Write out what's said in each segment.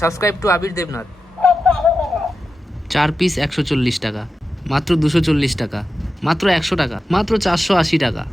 Subscribe to Abir Debnath. 4 piece 140 টাকা, মাত্র 240 টাকা, মাত্র 100 টাকা, মাত্র 480 টাকা।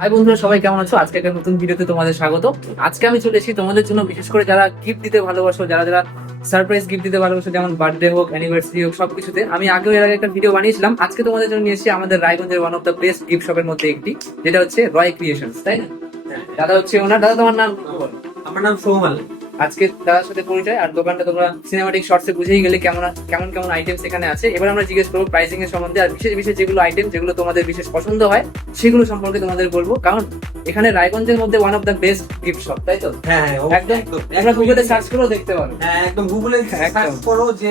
হাই বন্ধুরা, সবাই কেমন আছো? আজকে একটা নতুন ভিডিওতে তোমাদের স্বাগত। আজকে আমি চলে এসেছি তোমাদের জন্য, বিশেষ করে যারা গিফট দিতে ভালোবাসো, যারা যারা সারপ্রাইজ গিফট দিতে ভালোবাসো, যেমন বার্থডে হোক, অ্যানিভার্সারি হোক, সবকিছুতে। আমি আগেও এর আগে একটা ভিডিও বানিয়েছিলাম। আজকে তোমাদের জন্য নিয়ে এসেছি আমাদের রায়গঞ্জের one of the best gift শপের মধ্যে একটি, যেটা হচ্ছে রয় ক্রিয়েশনস, তাই না? দাদা হচ্ছে ওনার। দাদা, তোমার নাম? আমার নাম সৌমাল। আজকে দাদার সাথে পরিচয়। আর দোকানটা তোমরা সিনেমাটিক শর্টসে বুঝেই গেলে কেমন কেমন কেমন আইটেমস এখানে আছে। এবার আমরা জিজ্ঞেস করবো প্রাইসিং এর সম্বন্ধে, আর বিশেষ বিশেষ যেগুলো আইটেম যেগুলো তোমাদের বিশেষ পছন্দ হয় সেগুলো সম্পর্কে তোমাদের বলবো। কারণ এখানে রায়গঞ্জের মধ্যে one of the best gift shop, তাই তো? হ্যাঁ, একদম। তোমরা গুগলে সার্চ করেও দেখতে পারো। হ্যাঁ, একদম গুগলে সার্চ করো যে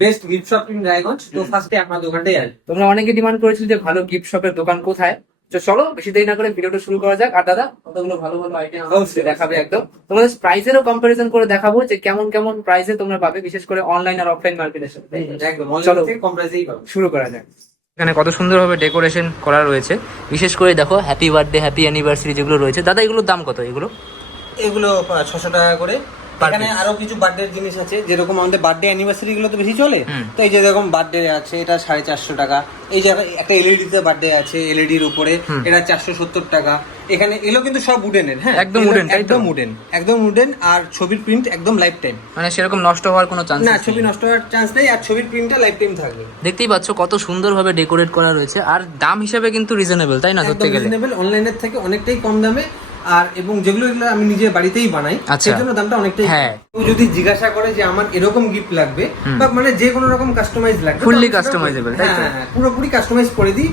best gift shop in Raiganj, তো ফার্স্টে আপনার দোকানটাই আসবে। তোমরা অনেকে ডিমান্ড করেছিল যে ভালো গিফট শপের দোকান কোথায়। তো চলো বেশি দেরি না করে ভিডিওটা শুরু করা যাক। আর দাদা কতগুলো ভালো ভালো আইটেম দেখাবে একদম। তোমাদের প্রাইসেরও কম্পারিজন করে দেখাবো যে কেমন কেমন প্রাইসে তোমরা পাবে, বিশেষ করে অনলাইন আর অফলাইন মার্কেটের সাথে। একদম চলো কম প্রাইসেই পাবে। শুরু করা যাক। এখানে কত সুন্দরভাবে ডেকোরেশন করা রয়েছে, বিশেষ করে দেখো হ্যাপি বার্থডে, হ্যাপি অ্যানিভার্সারি যেগুলো রয়েছে। দাদা এগুলোর দাম কত? এগুলো 600 টাকা করে। এখানে আরো কিছু বার্থডে জিনিস আছে, যেরকম আমাদের বার্থডে অ্যানিভার্সারি গুলো তো বেশি চলে। তো এই যে যেরকম বার্থডে আছে, এটা 450 টাকা। এই যে একটা এলইডি তে বার্থডে আছে, এলইডির উপরে, এটা 470 টাকা। এখানে এলো কিন্তু সব উডেনের। হ্যাঁ, একদম উডেন, একদম উডেন, একদম উডেন। আর ছবির প্রিন্ট একদম লাইফ টাইম, মানে সেরকম নষ্ট হওয়ার কোনো চান্স না, ছবি নষ্ট হওয়ার চান্স নেই। আর ছবির প্রিন্টটা লাইফ টাইম থাকবে। দেখতেই পাচ্ছ কত সুন্দরভাবে ডেকোরেট করা রয়েছে। আর দাম হিসাবে কিন্তু রিজনেবল, তাই না? ধরতে গেলে রিজনেবল, অনলাইনের থেকে অনেকটাই কম দামে। আর এবং যেগুলো এগুলো আমি নিজে বাড়িতেই বানাই, সেই জন্য দামটা অনেকটাই। হ্যাঁ, কেউ যদি জিজ্ঞাসা করে যে আমার এরকম গিফট লাগবে, বা মানে যে কোনো রকম কাস্টমাইজ লাগবে, ফুললি কাস্টমাইজেবল, তাই তো? হ্যাঁ, পুরোপুরি কাস্টমাইজ করে দিই।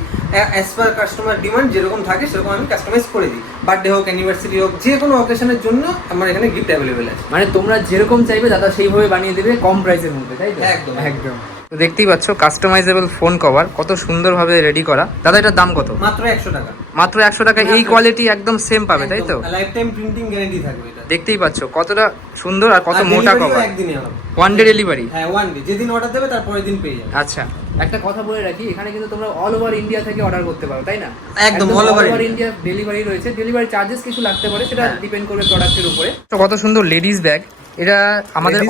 অ্যাজ পার কাস্টমার ডিমান্ড যেরকম থাকে সেরকম আমি কাস্টমাইজ করে দিই। বার্থডে হোক, অ্যানিভার্সারি হোক, যে কোনো অকেশনের জন্য আমার এখানে গিফট অ্যাভেলেবেল আছে। মানে তোমরা যেরকম চাইবে দাদা সেইভাবে বানিয়ে দেবে, কম প্রাইসের মধ্যে, তাই তো? একদম একদম। তো দেখতেই পাচ্ছ কাস্টমাইজেবল ফোন কভার কত সুন্দরভাবে রেডি করা। দাদা এটার দাম কত? মাত্র 100 টাকা। মাত্র 100 টাকা। এই কোয়ালিটি একদম সেম পাবে, তাই তো? লাইফ টাইম প্রিন্টিং গ্যারান্টি থাকবে এটা। দেখতেই পাচ্ছ কতটা সুন্দর আর কত মোটা কভার। একদিনই হবে, ওয়ান ডে ডেলিভারি। হ্যাঁ, ওয়ান ডে। যেদিন অর্ডার দেবে তার পরের দিন পেয়ে যাবে। আচ্ছা, একটা কথা বলে রাখি, এখানে কিন্তু তোমরা অল ওভার ইন্ডিয়া থেকে অর্ডার করতে পারো, তাই না? একদম অল ওভার ইন্ডিয়া ডেলিভারি রয়েছে। ডেলিভারি চার্জেস কিছু লাগতে পারে, সেটা ডিপেন্ড করবে প্রোডাক্টের উপরে। তো কত সুন্দর লেডিস ব্যাগ। এটা আমাদের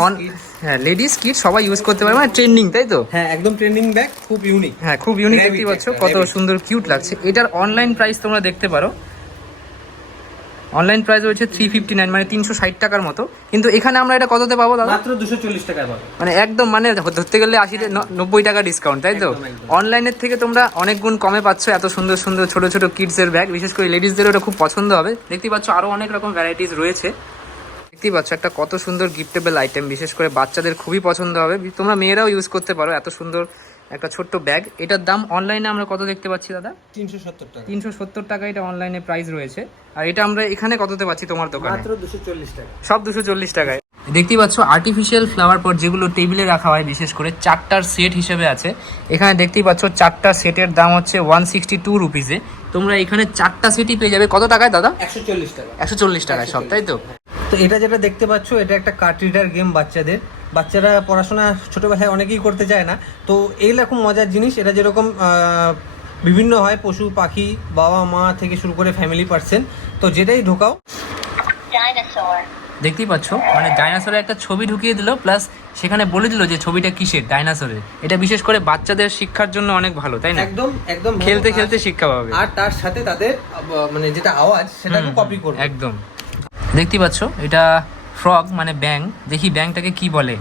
হ্যাঁ, লেডিস কিট সবাই ইউজ করতে পারে, মানে ট্রেন্ডিং, তাই তো? হ্যাঁ, একদম ট্রেন্ডিং ব্যাগ, খুব ইউনিক। হ্যাঁ, খুব ইউনিক। দেখতে পাচ্ছ কত সুন্দর কিউট লাগছে। এটার অনলাইন প্রাইস তোমরা দেখতে পারো। অনলাইন প্রাইস হচ্ছে 359, মানে 360 টাকার মতো। কিন্তু এখানে আমরা এটা কততে পাবো দাদা? মাত্র 240 টাকা পাবে। মানে একদম, মানে ধরতে গেলে 80-90 টাকা ডিসকাউন্ট, তাই তো? অনলাইনের থেকে তোমরা অনেক গুণ কমে পাচ্ছ এত সুন্দর সুন্দর ছোট ছোট কিডস এর ব্যাগ। বিশেষ করে লেডিসদের ওটা খুব পছন্দ হবে। দেখতেই পাচ্ছ আরো অনেক রকম ভ্যারাইটিস রয়েছে। দেখতেই পাচ্ছ একটা কত সুন্দর গিফটেবল আইটেম, বিশেষ করে বাচ্চাদের খুবই পছন্দ হবে। তোমরা মেয়েরাও ইউজ করতে পারো। এত সুন্দর একটা ছোট্ট ব্যাগ। এটার দাম অনলাইনে আমরা কত দেখতে পাচ্ছি দাদা? 370 টাকা। 370 টাকা এটা অনলাইনে প্রাইস রয়েছে। আর এটা আমরা এখানে কততে পাচ্ছি তোমার দোকানে? মাত্র 240 টাকা। সব 240 টাকায়। দেখতেই পাচ্ছ আর্টিফিশিয়াল ফ্লাওয়ার পট, যেগুলো টেবিলে রাখা হয়, বিশেষ করে 4টার সেট হিসেবে আছে। এখানে দেখতেই পাচ্ছ 4টা সেটের দাম হচ্ছে 162 রুপিসে। তোমরা এখানে 4টা সেটই পেয়ে যাবে কত টাকায় দাদা? 140 টাকা। 140 টাকায় সব, তাই তো? তো এটা যেটা দেখতে পাচ্ছ, এটা একটা কার্ড রিডার গেম বাচ্চাদের। বাচ্চারা পড়াশোনা ছোটবেলায় অনেকেই করতে চায় না, তো এইরকম মজার জিনিস। এটা যেরকম বিভিন্ন হয়, পশু পাখি, বাবা মা থেকে শুরু করে ফ্যামিলি পার্সন, তো যেটাই ঢোকাও। দেখতেই পাচ্ছ মানে ডাইনোসরের একটা ছবি ঢুকিয়ে দিল, প্লাস সেখানে বলে দিল যে ছবিটা কিসের, ডাইনোসরের। এটা বিশেষ করে বাচ্চাদের শিক্ষার জন্য অনেক ভালো, তাই না? একদম একদম, খেলতে খেলতে শিক্ষা পাবে। আর তার সাথে তাদের মানে যেটা আওয়াজ সেটাকে কপি করবে। একদম। দেখতেই পাচ্ছ এটা ফ্রগ, মানে ব্যাং। দেখি ব্যাংটাকে কি বলে।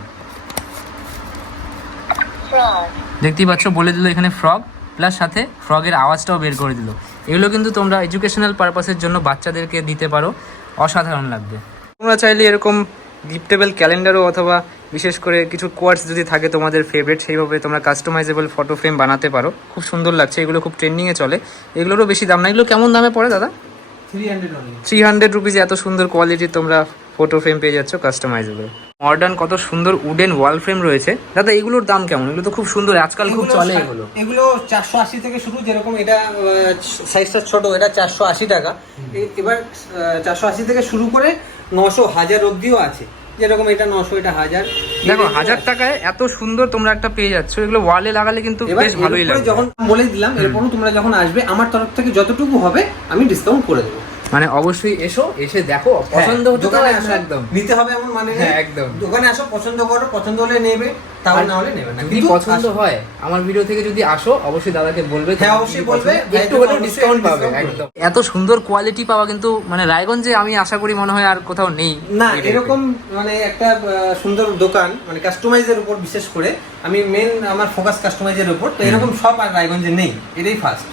দেখতেই পাচ্ছ বলে দিল এখানে ফ্রগ, প্লাস সাথে ফ্রগের আওয়াজটাও বের করে দিল। এগুলো কিন্তু তোমরা এডুকেশনাল পারপাসের জন্য বাচ্চাদেরকে দিতে পারো, অসাধারণ লাগবে। তোমরা চাইলে এরকম গিফটেবল ক্যালেন্ডারও, অথবা বিশেষ করে কিছু কোয়ার্টস যদি থাকে তোমাদের ফেভারিট, সেইভাবে তোমরা কাস্টমাইজেবল ফটো ফ্রেম বানাতে পারো। খুব সুন্দর লাগছে, এগুলো খুব ট্রেন্ডিংয়ে চলে। এগুলোরও বেশি দাম না। এগুলো কেমন দামে পড়ে দাদা? 300 300 রুপিসে এত সুন্দর কোয়ালিটির তোমরা ফটো ফ্রেম পেয়ে যাচ্ছ কাস্টমাইজেবল। মডার্ন কত সুন্দর উডেন ওয়াল ফ্রেম রয়েছে। দাদা এগুলোর দাম কেমন? এগুলো তো খুব সুন্দর, আজকাল খুব চলে এগুলো। এগুলো 480 থেকে শুরু, যেরকম এটা সাইজটা ছোট, এটা 480 টাকা। এবার 480 থেকে শুরু করে 900 1000 অবধিও আছে, যেরকম এটা 900, এটা 1000। দেখো 1000 টাকায় এত সুন্দর তোমরা একটা পেয়ে যাচ্ছ। এগুলো ওয়ালে লাগালে কিন্তু বেশ ভালোই লাগবে। যখন বলে দিলাম, এরপরও তোমরা যখন আসবে আমার তরফ থেকে যতটুকু হবে আমি ডিসকাউন্ট করে দেবো। মানে অবশ্যই এসো, এসে দেখো, পছন্দ হতে তো একদম নিতে হবে এমন মানে হ্যাঁ একদম। দোকানে আসো, পছন্দ করো, পছন্দ হলে নেবে, তাও না হলে নেবে না। যদি পছন্দ হয় আমার ভিডিও থেকে যদি আসো, অবশ্যই দাদাকে বলবে, হ্যাঁ অবশ্যই বলবে, একটু হলেও ডিসকাউন্ট পাবে একদম। এত সুন্দর কোয়ালিটি পাওয়া কিন্তু মানে রায়গঞ্জে আমি আশা করি মনে হয় আর কোথাও নেই না এরকম মানে একটা সুন্দর দোকান, মানে কাস্টমাইজের উপর বিশেষ করে আমি আমার ফোকাস কাস্টমাইজের উপর, তো এরকম সব আর রায়গঞ্জে নেই, এটাই ফার্স্ট।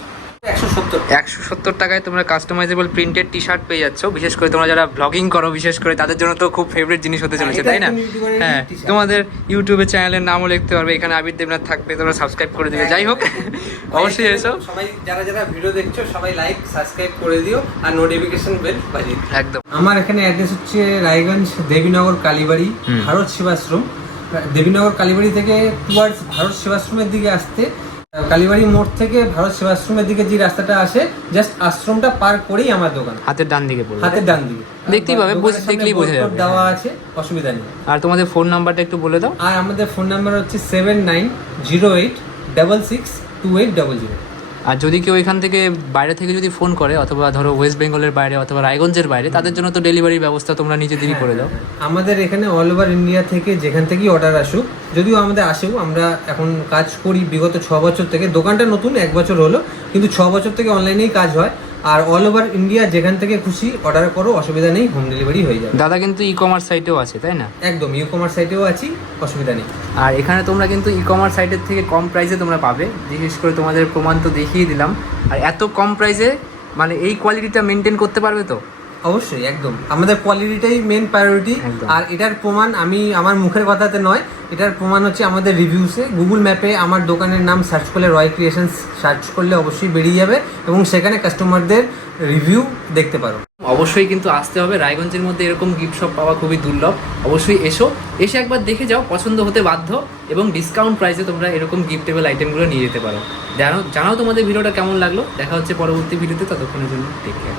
170 টাকায় তোমরা কাস্টমাইজেবল প্রিন্টেড টি শার্ট পেয়ে যাচ্ছ। বিশেষ করে তোমরা যারা ব্লগিং করো, বিশেষ করে তাদের জন্য তো খুব ফেভারিট জিনিস হতে চলেছে, তাই না? হ্যাঁ, তোমাদের ইউটিউবের চ্যানেলের নামও লিখতে পারবে, এখানে আবির দেবনাথ থাকবে, তোমরা সাবস্ক্রাইব করে দিবে। যাই হোক, অবশ্যই এসো। সবাই যারা যারা ভিডিও দেখছো সবাই লাইক সাবস্ক্রাইব করে দিও আর নোটিফিকেশন বেল বাজিয়ে দিও একদম। আমার এখানে অ্যাড্রেস হচ্ছে রায়গঞ্জ দেবীনগর কালীবাড়ি, ভারত সেবাশ্রম। দেবীনগর কালীবাড়ি থেকে টুয়ার্ডস ভারত সেবাশ্রমের দিকে আসতে, কালীবাড়ি মোড় থেকে ভারত সেবাশ্রমের দিকে যে রাস্তাটা আসে, জাস্ট আশ্রমটা পার করেই আমার দোকান, হাতের ডান দিকে পড়বে, হাতের ডান দিকে দেখতেই পাবে, দেখলেই বোঝা যাবে দেওয়া আছে, অসুবিধা নেই। আর তোমাদের ফোন নাম্বারটা একটু বলে দাও। আর আমাদের ফোন নাম্বার হচ্ছে 7908662800। আর যদি কেউ এখান থেকে বাইরে থেকে যদি ফোন করে, অথবা ধরো ওয়েস্ট বেঙ্গলের বাইরে অথবা রায়গঞ্জের বাইরে, তাদের জন্য তো ডেলিভারির ব্যবস্থা তোমরা নিজেদেরই করে দাও। আমাদের এখানে অল ওভার ইন্ডিয়া থেকে যেখান থেকেই অর্ডার আসুক, যদিও আমাদের আসেও, আমরা এখন কাজ করি বিগত 6 বছর থেকে। দোকানটা নতুন 1 বছর হলো, কিন্তু 6 বছর থেকে অনলাইনেই কাজ হয়। আর অল ওভার ইন্ডিয়া যেখান থেকে খুশি অর্ডার করো, অসুবিধা নেই, হোম ডেলিভারি হয়ে যাবে। দাদা কিন্তু ই কমার্স সাইটেও আছে, তাই না? একদম, ই কমার্স সাইটেও আছি, অসুবিধা নেই। আর এখানে তোমরা কিন্তু ই কমার্স সাইটের থেকে কম প্রাইসে তোমরা পাবে। বিশেষ করে তোমাদের প্রমাণ তো দেখিয়ে দিলাম। আর এত কম প্রাইসে মানে এই কোয়ালিটিটা মেনটেন করতে পারবে তো? অবশ্যই, একদম। আমাদের কোয়ালিটিটাই মেন প্রায়োরিটি। আর এটার প্রমাণ আমি আমার মুখের কথাতে নয়, এটার প্রমাণ হচ্ছে আমাদের রিভিউসে। গুগল ম্যাপে আমার দোকানের নাম সার্চ করলে, রয় ক্রিয়েশনস সার্চ করলে অবশ্যই বেরিয়ে যাবে, এবং সেখানে কাস্টমারদের রিভিউ দেখতে পারো। অবশ্যই কিন্তু আসতে হবে। রায়গঞ্জের মধ্যে এরকম গিফট শপ পাওয়া খুবই দুর্লভ। অবশ্যই এসো, এসে একবার দেখে যাও, পছন্দ হতে বাধ্য, এবং ডিসকাউন্ট প্রাইসে তোমরা এরকম গিফটেবল আইটেমগুলো নিয়ে যেতে পারো। জানাও তোমাদের ভিডিওটা কেমন লাগলো। দেখা হচ্ছে পরবর্তী ভিডিওতে, ততক্ষণের জন্য টেক কেয়ার।